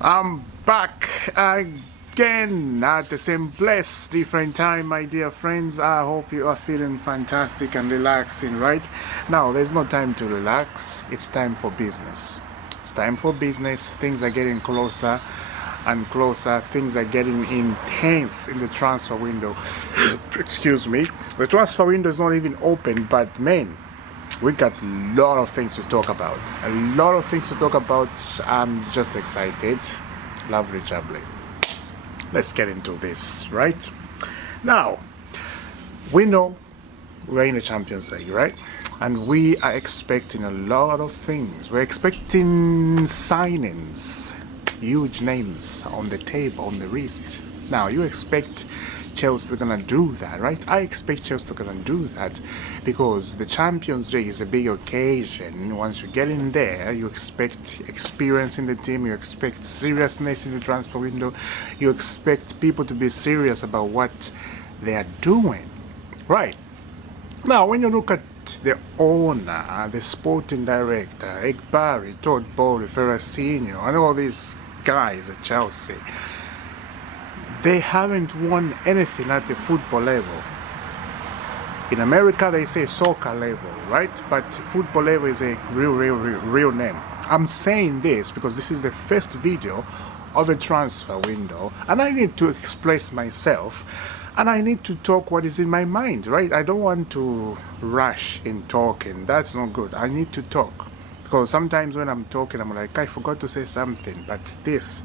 I'm back again at the same place, different time, my dear friends. I hope you are feeling fantastic and relaxing, right? Now, there's no time to relax, it's time for business. It's time for business. Things are getting closer and closer. Things are getting intense in the transfer window. Excuse me. The transfer window is not even open, but man, we got a lot of things to talk about. A lot of things to talk about. I'm just excited. Lovely jubbly. Let's get into this, right? Now, we know we're in the Champions League, right? And we are expecting a lot of things. We're expecting signings, huge names on the table, on the wrist. Now, you expect Chelsea are gonna do that, right? I expect Chelsea are gonna do that because the Champions League is a big occasion. Once you get in there, you expect experience in the team, you expect seriousness in the transfer window, you expect people to be serious about what they are doing, right? Now, when you look at the owner, the sporting director, Ekbari, Todd Bowley, Ferracino, and all these guys at Chelsea, they haven't won anything at the football level. In America, they say soccer level, right? But football level is a real name. I'm saying this because this is the first video of a transfer window, and I need to express myself, and I need to talk what is in my mind, right? I don't want to rush in talking. That's not good. I need to talk because sometimes when I'm talking, I'm like, I forgot to say something, but this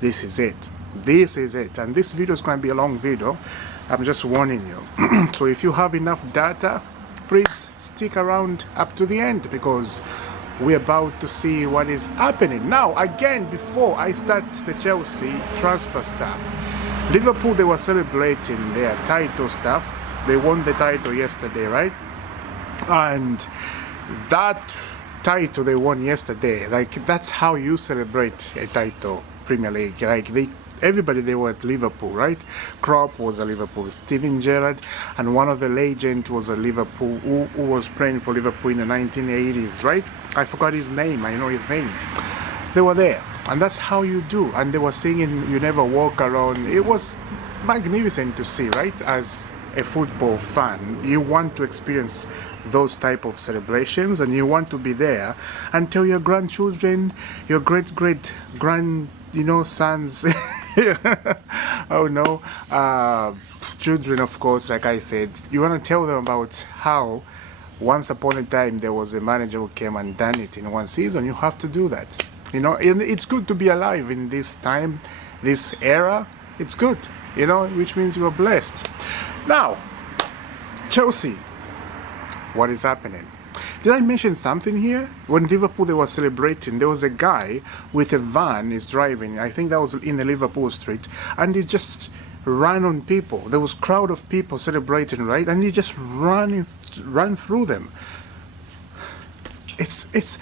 is it. This is it, and this video is going to be a long video. I'm just warning you. So if you have enough data, please stick around up to the end because we're about to see what is happening. Now, again, before I start the Chelsea transfer stuff, Liverpool, they were celebrating their title stuff. They won the title yesterday, right? And that title they won yesterday, like that's how you celebrate a title, Premier League. Like everybody, they were at Liverpool, right? Klopp was a Liverpool, Steven Gerrard, and one of the legends was a Liverpool who was playing for Liverpool in the 1980s, right? I forgot his name. I know his name. They were there, and that's how you do. And they were singing "You Never Walk Alone." It was magnificent to see, right? As a football fan, you want to experience those type of celebrations, and you want to be there and tell your grandchildren, your great grand, sons. Oh no, children, of course. Like I said, you want to tell them about how once upon a time there was a manager who came and done it in one season. You have to do that. And it's good to be alive in this time, this era. It's good, which means you are blessed. Now, Chelsea, what is happening? Did I mention something here? When Liverpool, they were celebrating, there was a guy with a van is driving. I think that was in the Liverpool street, and he just ran on people. There was a crowd of people celebrating, right? And he just ran through them. It's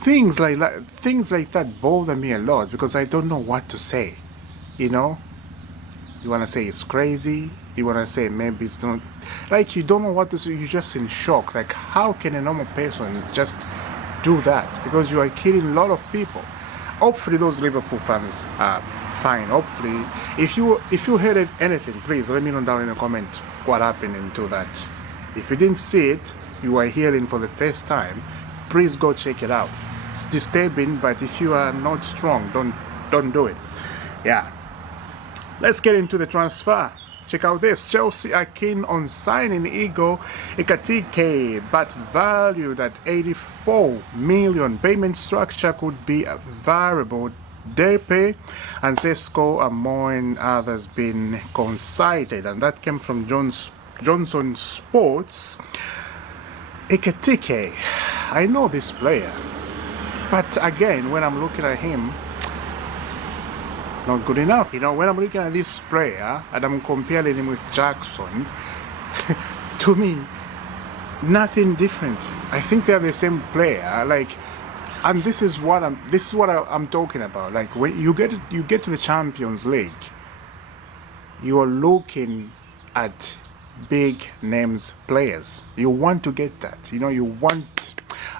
things like that bother me a lot because I don't know what to say. You want to say it's crazy. You want to say maybe it's not. Like, you don't know what to say. You're just in shock. Like, how can a normal person just do that? Because you are killing a lot of people. Hopefully those Liverpool fans are fine. Hopefully, if you heard of anything, please let me know down in the comment what happened into that. If you didn't see it, you are hearing for the first time, please go check it out. It's disturbing, but if you are not strong, don't do it. Yeah. Let's get into the transfer. Check out this. Chelsea are keen on signing Hugo Ekitike, but valued at 84 million. Payment structure could be a variable. Depe and Sesko and more and others been coincided, and that came from Johnson Sports. Ekitike, I know this player, but again, when I'm looking at him, not good enough. When I'm looking at this player and I'm comparing him with Jackson, to me, nothing different. I think they're the same player. And this is what I'm talking about. Like, when you get to the Champions League, you are looking at big names players. You want to get that. You want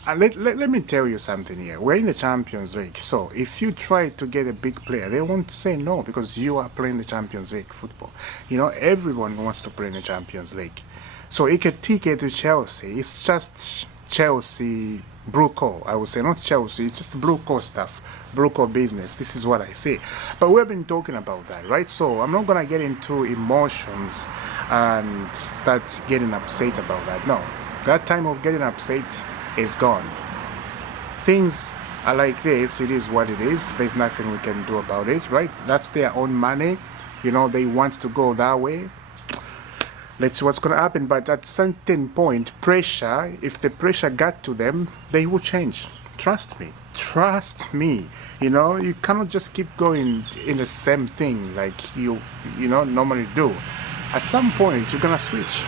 And let me tell you something here. We're in the Champions League. So if you try to get a big player, they won't say no because you are playing the Champions League football. Everyone wants to play in the Champions League. So Ekitike to Chelsea, it's just Chelsea blue core, I would say, not Chelsea, it's just blue core stuff, blue core business. This is what I say. But we've been talking about that, right? So I'm not gonna get into emotions and start getting upset about that. No, that time of getting upset is gone. Things are like this, it is what it is. There's nothing we can do about it, right? That's their own money. They want to go that way. Let's see what's going to happen. But at certain point, pressure, if the pressure got to them, they will change. Trust me. Trust me. You cannot just keep going in the same thing like you normally do. At some point, you're going to switch.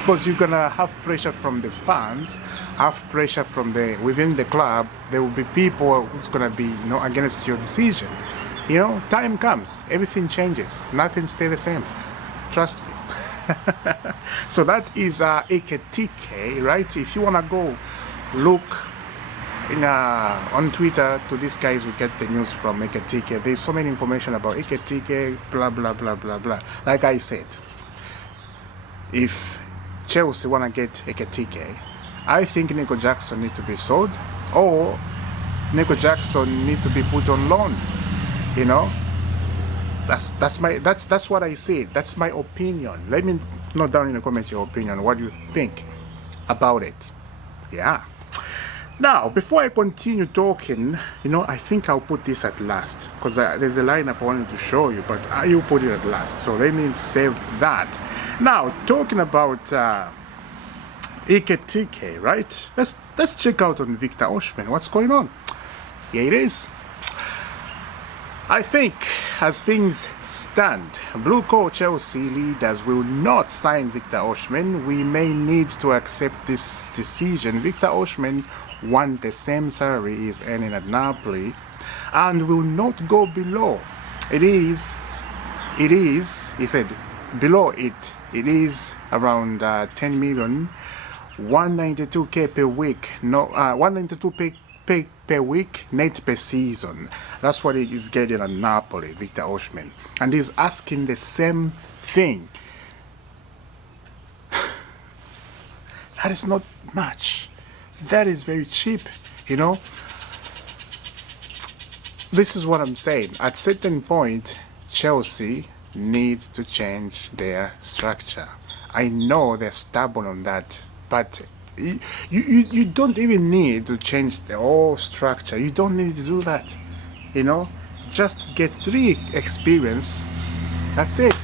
Because you're going to have pressure from the fans, have pressure from within the club. There will be people who's going to be, against your decision. Time comes. Everything changes. Nothing stays the same. Trust me. So that is Ekitike, right? If you wanna go look on Twitter to these guys, we get the news from Ekitike. There's so many information about Ekitike, blah blah blah blah blah. Like I said, if Chelsea wanna get Ekitike, I think Nico Jackson needs to be sold, or Nico Jackson needs to be put on loan. That's what I say. That's my opinion. Let me note down in the comments your opinion. What do you think about it? Yeah. Now, before I continue talking, I think I'll put this at last because there's a lineup I wanted to show you, but you put it at last. So let me save that. Now, talking about Ekitike, right? Let's check out on Victor Osimhen. What's going on? Here it is. I think, as things stand, Blue Core Chelsea leaders will not sign Victor Osimhen. We may need to accept this decision. Victor Osimhen wants the same salary he's earning at Napoli and will not go below. It is, he said, below it is around 10 million, 192k per week, 192 per week, net per season. That's what he is getting at Napoli, Victor Osimhen. And he's asking the same thing. That is not much. That is very cheap, This is what I'm saying. At certain point, Chelsea needs to change their structure. I know they're stubborn on that, but you don't even need to change the whole structure. You don't need to do that. Just get 3 experience. That's it.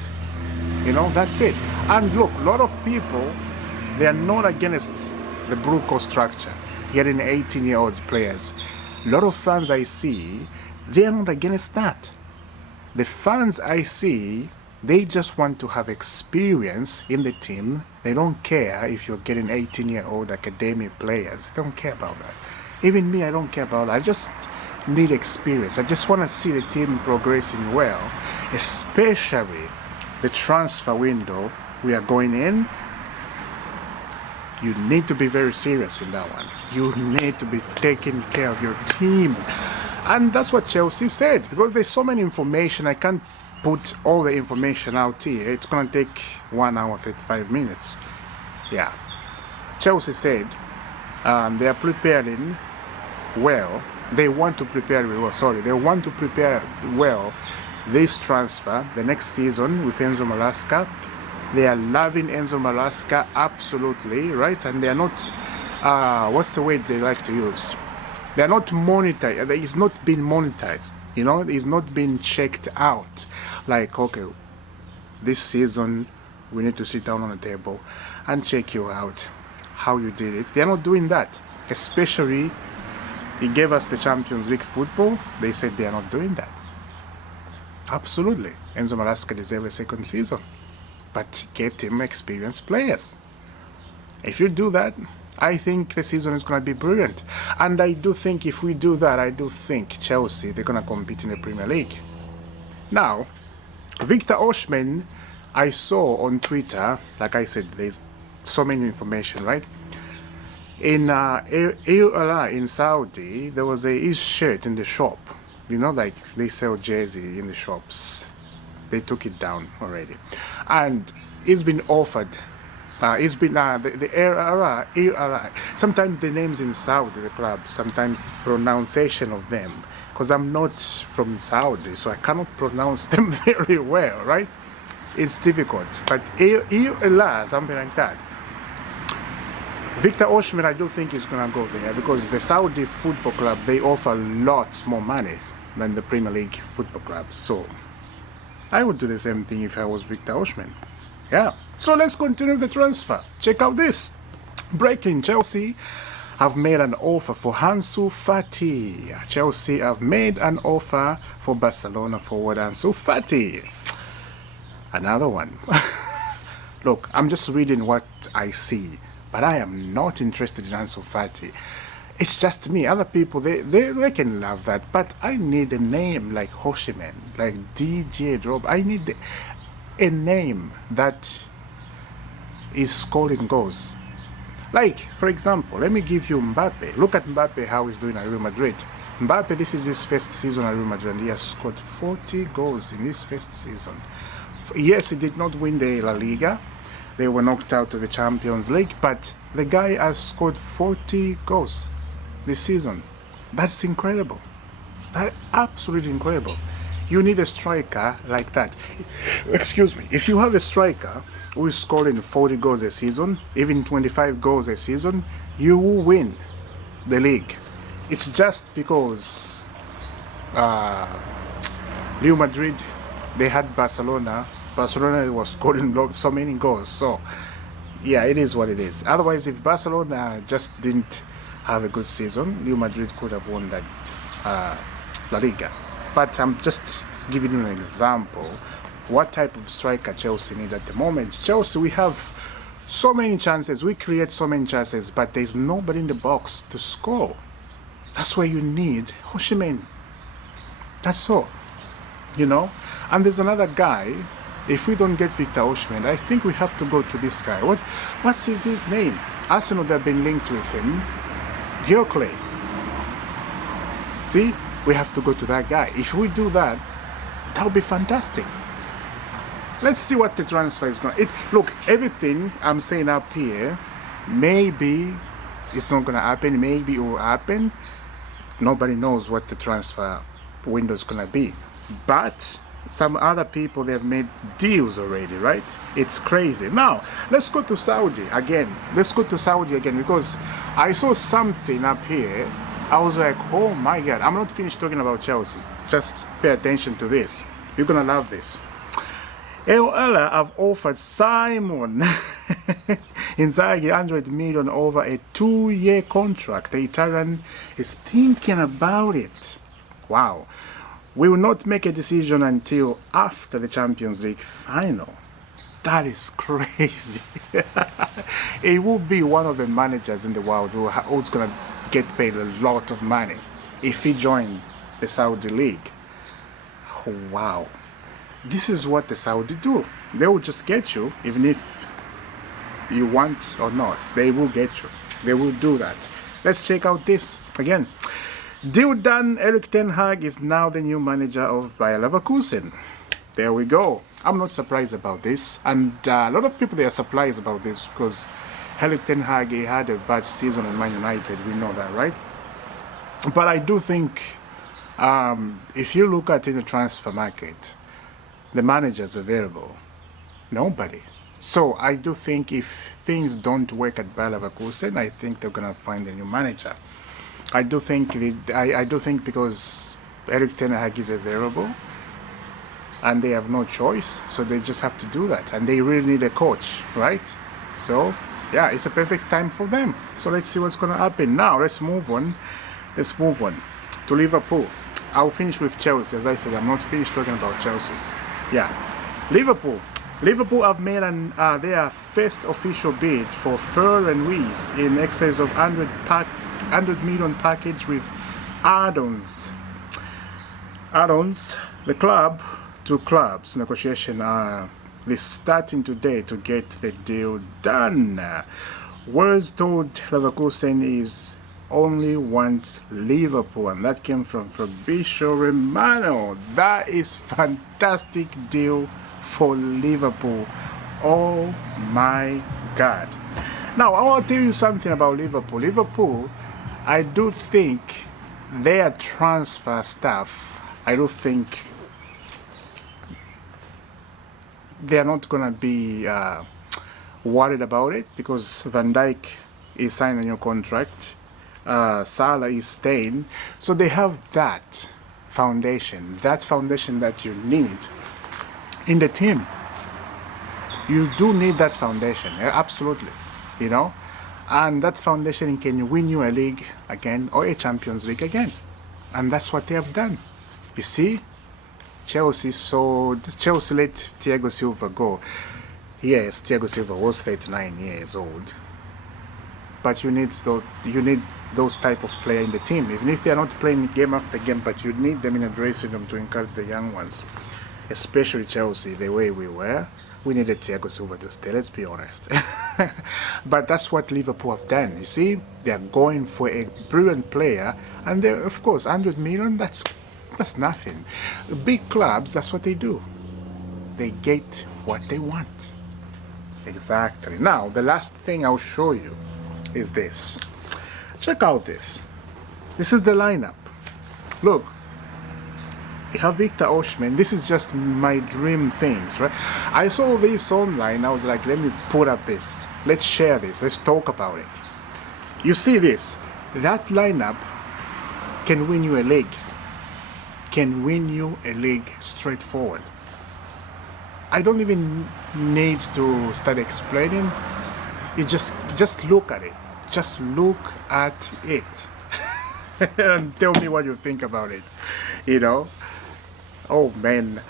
That's it. And look, a lot of people, they are not against the Blue Core structure, getting 18-year-old players. A lot of fans I see, they are not against that. The fans I see, they just want to have experience in the team. They don't care if you're getting 18-year-old academic players. They don't care about that. Even me, I don't care about that. I just need experience. I just want to see the team progressing well, especially the transfer window we are going in. You need to be very serious in that one. You need to be taking care of your team. And that's what Chelsea said, because there's so many information, I can't put all the information out here. It's going to take 1 hour 35 minutes. Yeah. Chelsea said they are preparing well. They want to prepare well. Sorry, they want to prepare well this transfer the next season with Enzo Maresca. They are loving Enzo Maresca absolutely, right? And they are not. What's the word they like to use? They are not monetized. It's not been monetized. It's not been checked out. Like, okay, this season we need to sit down on the table and check you out, how you did it. They're not doing that. Especially, he gave us the Champions League football. They said they are not doing that. Absolutely. Enzo Maresca deserves a second season. But get him experienced players. If you do that, I think the season is going to be brilliant. And I do think if we do that, I do think Chelsea, they're going to compete in the Premier League. Now, Victor Osimhen, I saw on Twitter, like I said, there's so many information, right? In ULA in Saudi, there was his shirt in the shop. You know, like they sell jersey in the shops. They took it down already, and it's been offered. It's been the era. Sometimes the names in Saudi, the clubs, sometimes pronunciation of them, because I'm not from Saudi, so I cannot pronounce them very well, right? It's difficult, but EULA, something like that. Victor Osimhen, I do think he's gonna go there because the Saudi football club, they offer lots more money than the Premier League football clubs. So I would do the same thing if I was Victor Osimhen. Yeah. So let's continue the transfer. Check out this. Breaking: Chelsea have made an offer for Ansu Fati. Chelsea have made an offer for Barcelona forward Ansu Fati. Another one. Look, I'm just reading what I see, but I am not interested in Ansu Fati. It's just me. Other people, they can love that, but I need a name like Osimhen, like DJ Drop. I need a name that is scoring goals. Like, for example, let me give you Mbappe. Look at Mbappe, how he's doing at Real Madrid. Mbappe, this is his first season at Real Madrid, and he has scored 40 goals in his first season. Yes, he did not win the La Liga. They were knocked out of the Champions League, but the guy has scored 40 goals this season. That's incredible. That's absolutely incredible. You need a striker like that. Excuse me. If you have a striker who is scoring 40 goals a season, even 25 goals a season, you will win the league. It's just because Real Madrid, they had Barcelona. Barcelona was scoring so many goals. So, yeah, it is what it is. Otherwise, if Barcelona just didn't have a good season, Real Madrid could have won that La Liga. But I'm just giving you an example what type of striker Chelsea need at the moment. Chelsea, we have so many chances, we create so many chances, but there's nobody in the box to score. That's why you need Osimhen. That's all, you know. And there's another guy. If we don't get Victor Osimhen, I think we have to go to this guy. What's his name? Arsenal, they've been linked with him. Gyökeres. See, we have to go to that guy. If we do that, that would be fantastic. Let's see what the transfer is going to... Look, everything I'm saying up here, maybe it's not going to happen, maybe it will happen. Nobody knows what the transfer window is going to be. But some other people, they've made deals already, right? It's crazy. Now, let's go to Saudi again. Let's go to Saudi again because I saw something up here. I was like, oh my God, I'm not finished talking about Chelsea. Just pay attention to this. You're going to love this. EULA have offered Simon Inzaghi 100 million over a 2-year contract. The Italian is thinking about it. Wow. We will not make a decision until after the Champions League final. That is crazy. He will be one of the managers in the world who's going to get paid a lot of money if he joined the Saudi League. Wow. This is what the Saudi do. They will just get you, even if you want or not. They will get you. They will do that. Let's check out this again. Deal done. Erik ten Hag is now the new manager of Bayer Leverkusen. There we go. I'm not surprised about this, and a lot of people, they are surprised about this because Erik ten Hag, he had a bad season at Man United. We know that, right? But I do think if you look at in the transfer market, the managers available, nobody. So I do think if things don't work at Bayer Leverkusen, I think they're gonna find a new manager. I do think because Erik ten Hag is available and they have no choice, so they just have to do that, and they really need a coach, right? So yeah, it's a perfect time for them. So let's see what's gonna happen. Now let's move on to Liverpool. I'll finish with Chelsea. As I said, I'm not finished talking about Chelsea. Yeah, Liverpool have made their first official bid for Florian Wirtz in excess of 100 million package with add-ons. The club to clubs negotiation is starting today to get the deal done. Words told Leverkusen is only wants Liverpool, and that came from Fabrizio Romano. That is fantastic deal for Liverpool. Oh my God. Now I want to tell you something about Liverpool. Liverpool, I do think their transfer stuff, I do think they're not gonna be worried about it, because Van Dijk is signing a new contract, Salah is staying, so they have that foundation that you need in the team. You do need that foundation, absolutely, you know, and that foundation can win you a league again or a Champions League again, and that's what they have done. You see, Chelsea let Thiago Silva go. Yes, Thiago Silva was 39 years old, but you need those type of player in the team, even if they are not playing game after game. But you need them in a dressing room to encourage the young ones, especially Chelsea. The way we were, we needed Thiago Silva to stay. Let's be honest. But that's what Liverpool have done. You see, they are going for a brilliant player, and of course, 100 million. That's nothing. Big clubs, that's what they do. They get what they want. Exactly. Now, the last thing I'll show you is this. Check out this. This is the lineup. Look, you have Victor Osimhen. This is just my dream things, right? I saw this online. I was like, let me put up this. Let's share this. Let's talk about it. You see this? That lineup can win you a league. Can win you a league straightforward. I don't even need to start explaining. You just look at it. Just look at it. And tell me what you think about it. You know? Oh man.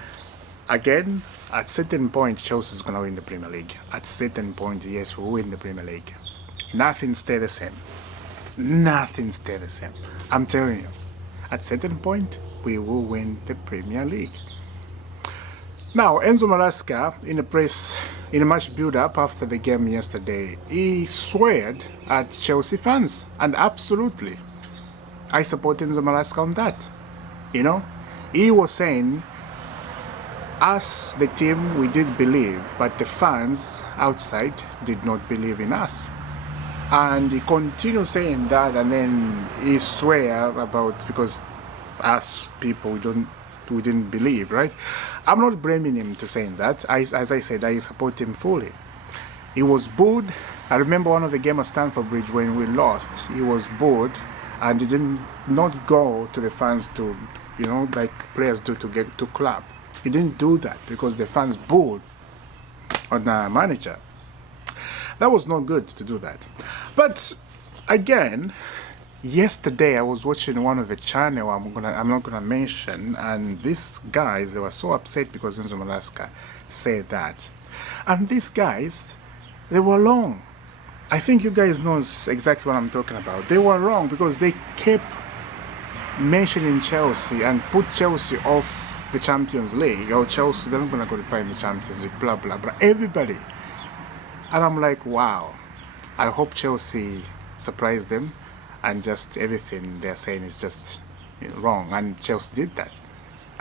Again, at certain point, Chelsea is going to win the Premier League. At certain point, yes, we'll win the Premier League. Nothing stay the same. Nothing stay the same. I'm telling you. At certain point, we will win the Premier League. Now, Enzo Maresca, in a match build-up after the game yesterday, he sweared at Chelsea fans, and absolutely, I support Enzo Maresca on that. You know, he was saying, us, the team, we did believe, but the fans outside did not believe in us. And he continued saying that, and then he swear about, because us people, we didn't believe, right? I'm not blaming him to saying that. As I said, I support him fully. He was booed. I remember one of the game at Stamford Bridge when we lost. He was booed, and he did not go to the fans to, you know, like players do to get to clap. He didn't do that because the fans booed on the manager. That was not good to do that. But again, yesterday I was watching one of the channel I'm not gonna mention, and these guys, they were so upset because Enzo Maresca said that. And these guys, they were wrong. I think you guys know exactly what I'm talking about. They were wrong because they kept mentioning Chelsea and put Chelsea off the Champions League. Oh, Chelsea, they're not gonna qualify in the Champions League, blah blah blah. Everybody. And I'm like, wow. I hope Chelsea surprised them, and just everything they're saying is just, you know, wrong. And Chelsea did that.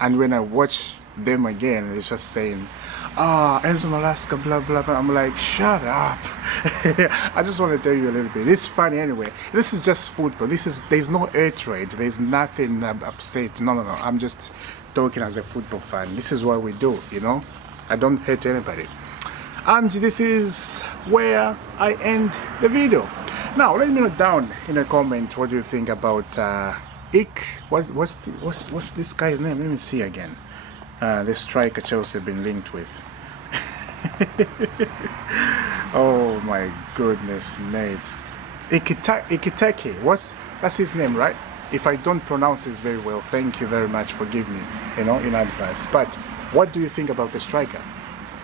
And when I watch them again, it's just saying, Enzo Maresca, blah blah blah. I'm like, shut up. I just want to tell you a little bit. It's funny anyway. This is just football. There's no hatred. There's nothing upset. No. I'm just talking as a football fan. This is what we do, you know. I don't hate anybody. And this is where I end the video. Now let me know down in a comment what do you think about what's this guy's name? Let me see again. The striker Chelsea have been linked with. Oh my goodness, mate. Ekitike. That's his name, right? If I don't pronounce this very well, thank you very much. Forgive me, you know, in advance. But what do you think about the striker?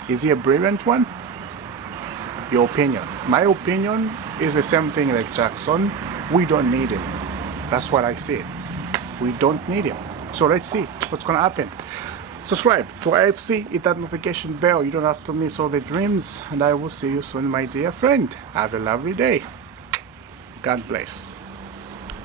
Is he a brilliant one? Your opinion. My opinion is the same thing like Jackson. We don't need him. That's what I say. We don't need him. So let's see what's going to happen. Subscribe to IFC, hit that notification bell. You don't have to miss all the dreams. And I will see you soon, my dear friend. Have a lovely day. God bless.